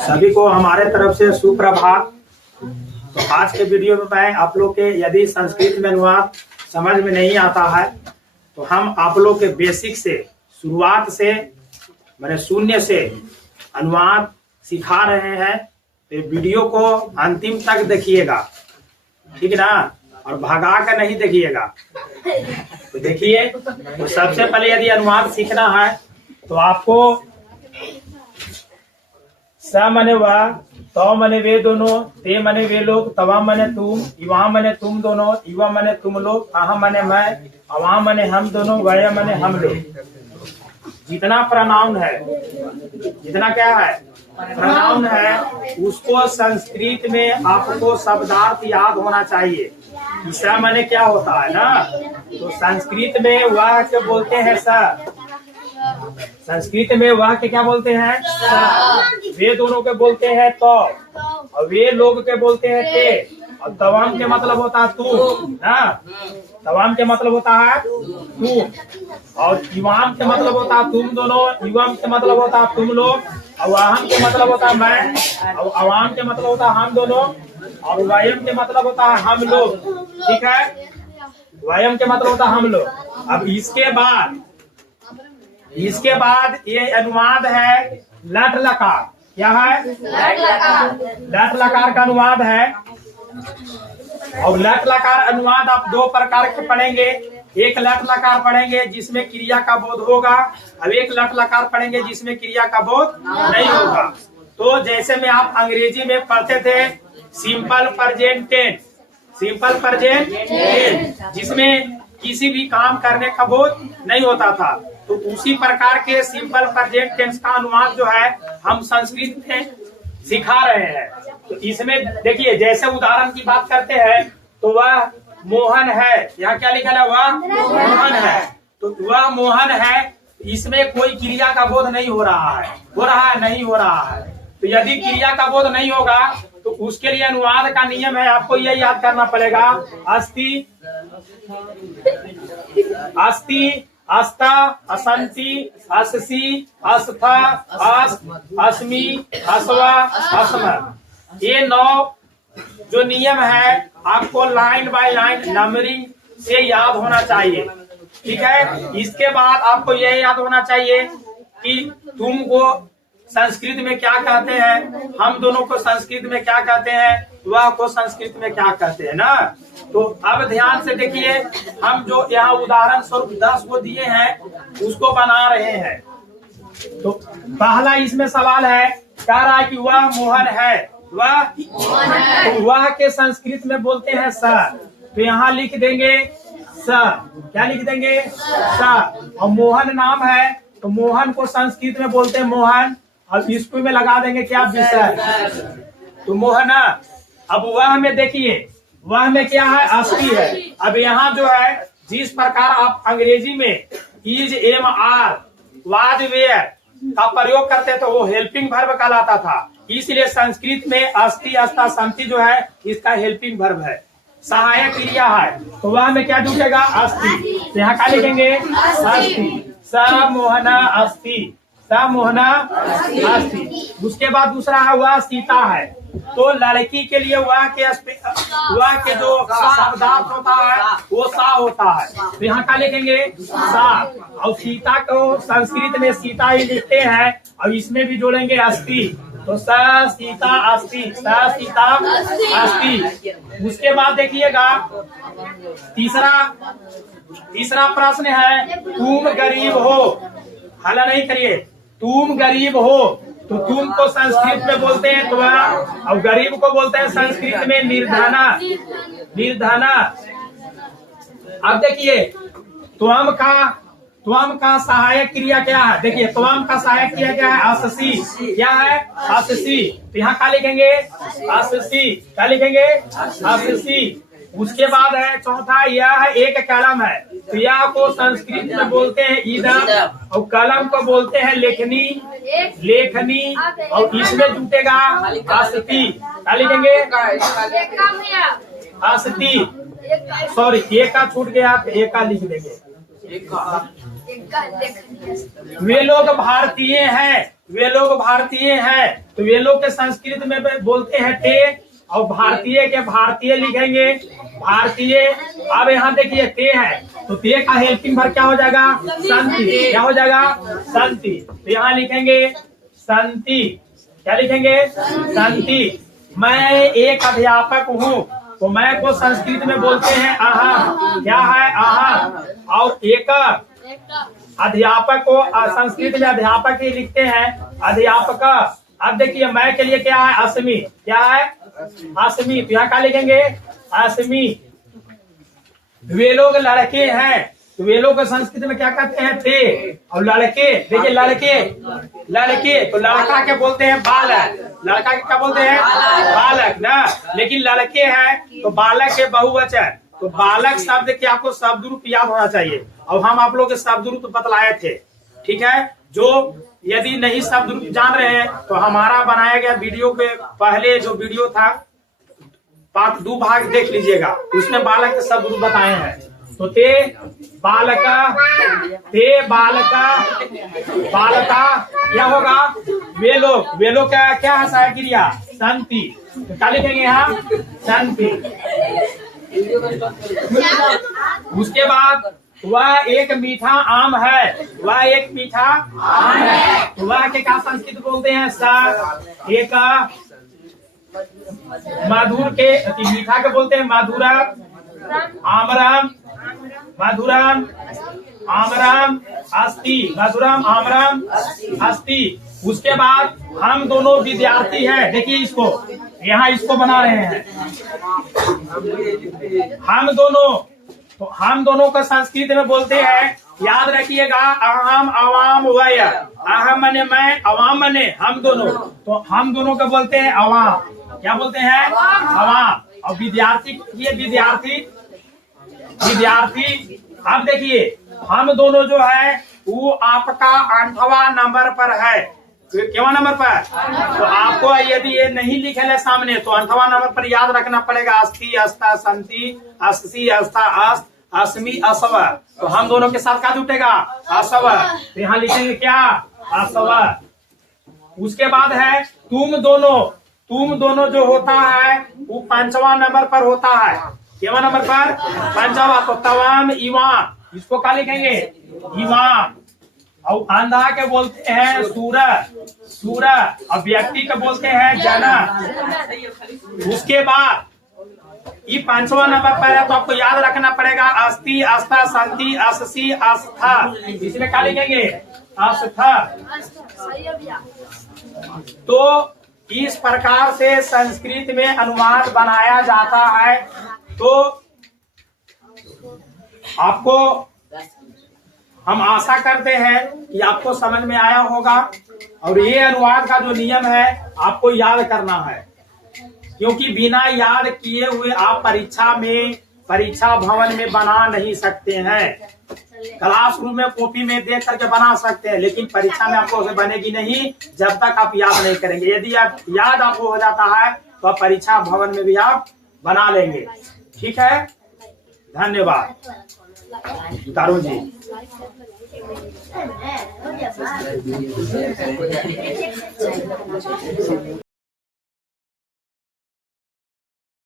सभी को हमारे तरफ से सुप्रभात। तो आज के वीडियो में मैं आप लोग के यदि संस्कृत में अनुवाद समझ में नहीं आता है तो हम आप लोग के बेसिक से शुरुआत से मैंने शून्य से अनुवाद सिखा रहे हैं। तो वीडियो को अंतिम तक देखिएगा, ठीक ना, और भगा कर नहीं देखिएगा। तो देखिए, तो सबसे पहले यदि अनुवाद सीखना है तो आपको स मने वह, तो मने वे दोनों, ते मने वे लोग, तवा मने तुम, युवा मने तुम दोनों, युवा मने तुम लोग, अहम मने मैं, अवाम मने हम दोनों, वह मने हम लोग। जितना प्रोनाउन है, जितना क्या है प्रोनाउन है, उसको संस्कृत में आपको शब्दार्थ याद होना चाहिए। ईसा मने क्या होता है ना, तो संस्कृत में वह के बोलते हैं स, संस्कृत में वह के क्या बोलते हैं स, वे दोनों के बोलते हैं तो, और वे लोग के बोलते हैं ते, और तवाम के मतलब होता है तू ना, तवाम के मतलब होता है तू, और युवाम के मतलब होता है तुम दोनों, युवम के मतलब होता है तुम लोग, अवाहम के मतलब होता है मैं, और अवाम के मतलब होता है हम दोनों, और वयम के मतलब होता है हम लोग। ठीक है, वयम के मतलब होता है हम लोग। अब इसके बाद ये अनुवाद है लट लकार। क्या है? लट लकार का अनुवाद है। और लट लकार अनुवाद आप दो प्रकार के पढ़ेंगे। एक लट लकार पढ़ेंगे जिसमें क्रिया का बोध होगा, अब एक लट लकार पढ़ेंगे जिसमें क्रिया का बोध नहीं होगा। तो जैसे में आप अंग्रेजी में पढ़ते थे simple present tense, simple present tense जिसमें किसी भी काम करने का बोध नहीं होता था, तो उसी प्रकार के सिंपल प्रेजेंट टेंस का अनुवाद जो है हम संस्कृत में सिखा रहे हैं। तो इसमें देखिए, जैसे उदाहरण की बात करते हैं तो वह मोहन है, यहाँ क्या लिखा है, वह मोहन है, तो वह मोहन है, इसमें कोई क्रिया का बोध नहीं हो रहा है, हो रहा है नहीं हो रहा है। तो यदि क्रिया का बोध नहीं होगा तो उसके लिए अनुवाद का नियम है, आपको यह याद करना पड़ेगा, अस्ति, अस्ति, अस्ता, असंति, अस्सी, अस्था, अस, अस्मि, अस्वा, अस्म। ये 9 जो नियम है आपको लाइन बाय लाइन नंबरिंग से याद होना चाहिए। ठीक है, इसके बाद आपको यह याद होना चाहिए कि तुमको संस्कृत में क्या कहते हैं, हम दोनों को संस्कृत में क्या कहते हैं, वह को संस्कृत में क्या कहते हैं ना। तो अब ध्यान से देखिए, हम जो यहाँ उदाहरण स्वरूप 10 को दिए हैं उसको बना रहे हैं। तो पहला इसमें सवाल है, कह रहा है कि वह मोहन है, वह तो वह के संस्कृत में बोलते हैं स, तो यहाँ लिख देंगे स। क्या लिख देंगे? स। और मोहन नाम है तो मोहन को संस्कृत में बोलते हैं मोहन, अब इसको में लगा देंगे क्या, विषय, तो मोहना। अब वह में देखिए, वह में क्या है, अस्ति है। अब यहाँ जो है जिस प्रकार आप अंग्रेजी में is, am, are, was, were का प्रयोग करते तो वो हेल्पिंग वर्ब कहलाता था, इसलिए संस्कृत में अस्ति, अस्ता, संति जो है इसका हेल्पिंग वर्ब है, सहायक क्रिया है। तो वह में क्या जुटेगा, अस्ति, तो यहाँ क्या लिखेंगे, अस्ति, स मोहना अस्ति, स मोहना अस्ति। उसके बाद दूसरा है वह सीता है, तो लड़की के लिए वह के जो शब्दार्थ होता है वो सा होता है, तो यहाँ का लिखेंगे सा। और सीता को संस्कृत में सीता ही लिखते हैं, और इसमें भी जोड़ेंगे अस्ति, तो स सीता अस्ति, स सीता अस्ति। उसके बाद देखिएगा तीसरा प्रश्न है, तुम गरीब हो, हल्ला नहीं करिए, तुम गरीब हो, तो तुम को संस्कृत में बोलते हैं तो, और गरीब को बोलते हैं संस्कृत में निर्धना, निर्धना। अब देखिए त्वम का सहायक क्रिया क्या है, देखिए त्वम का सहायक क्रिया क्या है, अस्सी, क्या है, अस्सी, तो यहाँ क्या लिखेंगे, अस्सी, क्या लिखेंगे, अस्सी। उसके बाद है चौथा, यह है एक कलम है, तो यह को संस्कृत में बोलते हैं इदम, और कलम को बोलते हैं लेखनी, लेखनी, और इसमें जुटेगा अस्ति, क्या लिखेंगे, अस्ति, सॉरी एक का छूट गया तो एक का लिख देंगे। वे लोग भारतीय हैं, वे लोग भारतीय हैं, तो वे लोग के संस्कृत में बोलते हैं टे, और भारतीय के भारतीय लिखेंगे भारतीय। अब यहाँ देखिए टे है, तो ते का हेल्पिंग वर्ब क्या हो जाएगा? संति। क्या हो जाएगा? संति। तो यहाँ लिखेंगे संति। क्या लिखेंगे? संति। मैं एक अध्यापक हूँ, तो मैं को संस्कृत में बोलते हैं अहम। क्या है? अहम। और एक अध्यापक को संस्कृत में अध्यापक ही लिखते हैं, अध्यापक। अब देखिए मैं के लिए क्या है? अस्मि। क्या है? अस्मि। तो यहाँ क्या लिखेंगे? अस्मि। वे लोग लड़के हैं, तो वे लोग संस्कृत में क्या कहते हैं? थे। और लड़के, देखिए लड़के, लड़के तो लड़का के बोलते हैं बालक। लड़का के क्या बोलते हैं? बालक ना। लेकिन लड़के हैं तो बालक के बहुवचन, तो बालक शब्द के आपको शब्द रूप याद होना चाहिए, और हम आप लोग के शब्द रूप बतलाए थे। ठीक है, जो यदि नहीं शब्द रूप जान रहे हैं तो हमारा बनाया गया वीडियो के पहले जो वीडियो था पार्ट 2 भाग देख लीजिएगा, उसमें बालक के शब्द रूप बताए हैं। तो ते बालका, ते बालका, बालका क्या होगा? वे लोग, वे लोग क्या क्या है? सहायक क्रिया संति। तो क्या लिखेंगे यहाँ? संति। उसके बाद वह एक मीठा आम है, वह एक मीठा आम है, तो वह के क्या संस्कृत बोलते हैं? स। एक मधुर के मीठा के बोलते हैं मधुरा, आमरम, मधुरम, आमरम, अस्ति, मधुरम, आमरम, अस्ति। उसके बाद हम दोनों विद्यार्थी हैं, देखिए इसको, यहाँ इसको बना रहे हैं हम दोनों, तो हम दोनों का संस्कृत में बोलते हैं, याद रखिएगा, अहम, अवाम, वय। अहम मने मैं, अवाम मने हम दोनों, तो हम दोनों का बोलते हैं अवाम। क्या बोलते हैं? अवाम। और विद्यार्थी, ये विद्यार्थी, विद्यार्थी। अब देखिए हम दोनों जो है वो आपका 8वां नंबर पर है। क्या नंबर पर? तो आपको यदि ये नहीं लिखे है सामने तो 8वां नंबर पर याद रखना पड़ेगा। अस्ति, अस्ता, संति, अस्सी, अस्ता, अस्त, अस्मि, असव। तो हम दोनों के साथ क्या जुटेगा? असव। तो यहाँ लिखेंगे क्या? असव। उसके बाद है तुम दोनों। तुम दोनों जो होता है वो 5वां नंबर पर होता है। केवा नंबर पर? 5वां। तो तवाम, इवाम, इसको क्या लिखेंगे? इवाम। और अंधा के बोलते हैं सूरज, सूरज। और व्यक्ति के बोलते हैं जना। उसके बाद ये 5वां नंबर पर है, तो आपको याद रखना पड़ेगा अस्ति, आस्था, संति, अस्सी, आस्था। इसमें क्या लिखेंगे? आस्था। तो इस प्रकार से संस्कृत में अनुवाद बनाया जाता है। तो आपको हम आशा करते हैं कि आपको समझ में आया होगा, और ये अनुवाद का जो नियम है आपको याद करना है, क्योंकि बिना याद किए हुए आप परीक्षा में, परीक्षा भवन में बना नहीं सकते हैं। क्लासरूम में कॉपी में देख करके बना सकते हैं, लेकिन परीक्षा में आपको उसे बनेगी नहीं जब तक आप याद नहीं करेंगे। यदि आप याद आपको हो जाता है तो आप परीक्षा भवन में भी आप बना लेंगे। ठीक है, धन्यवाद। तारू जी।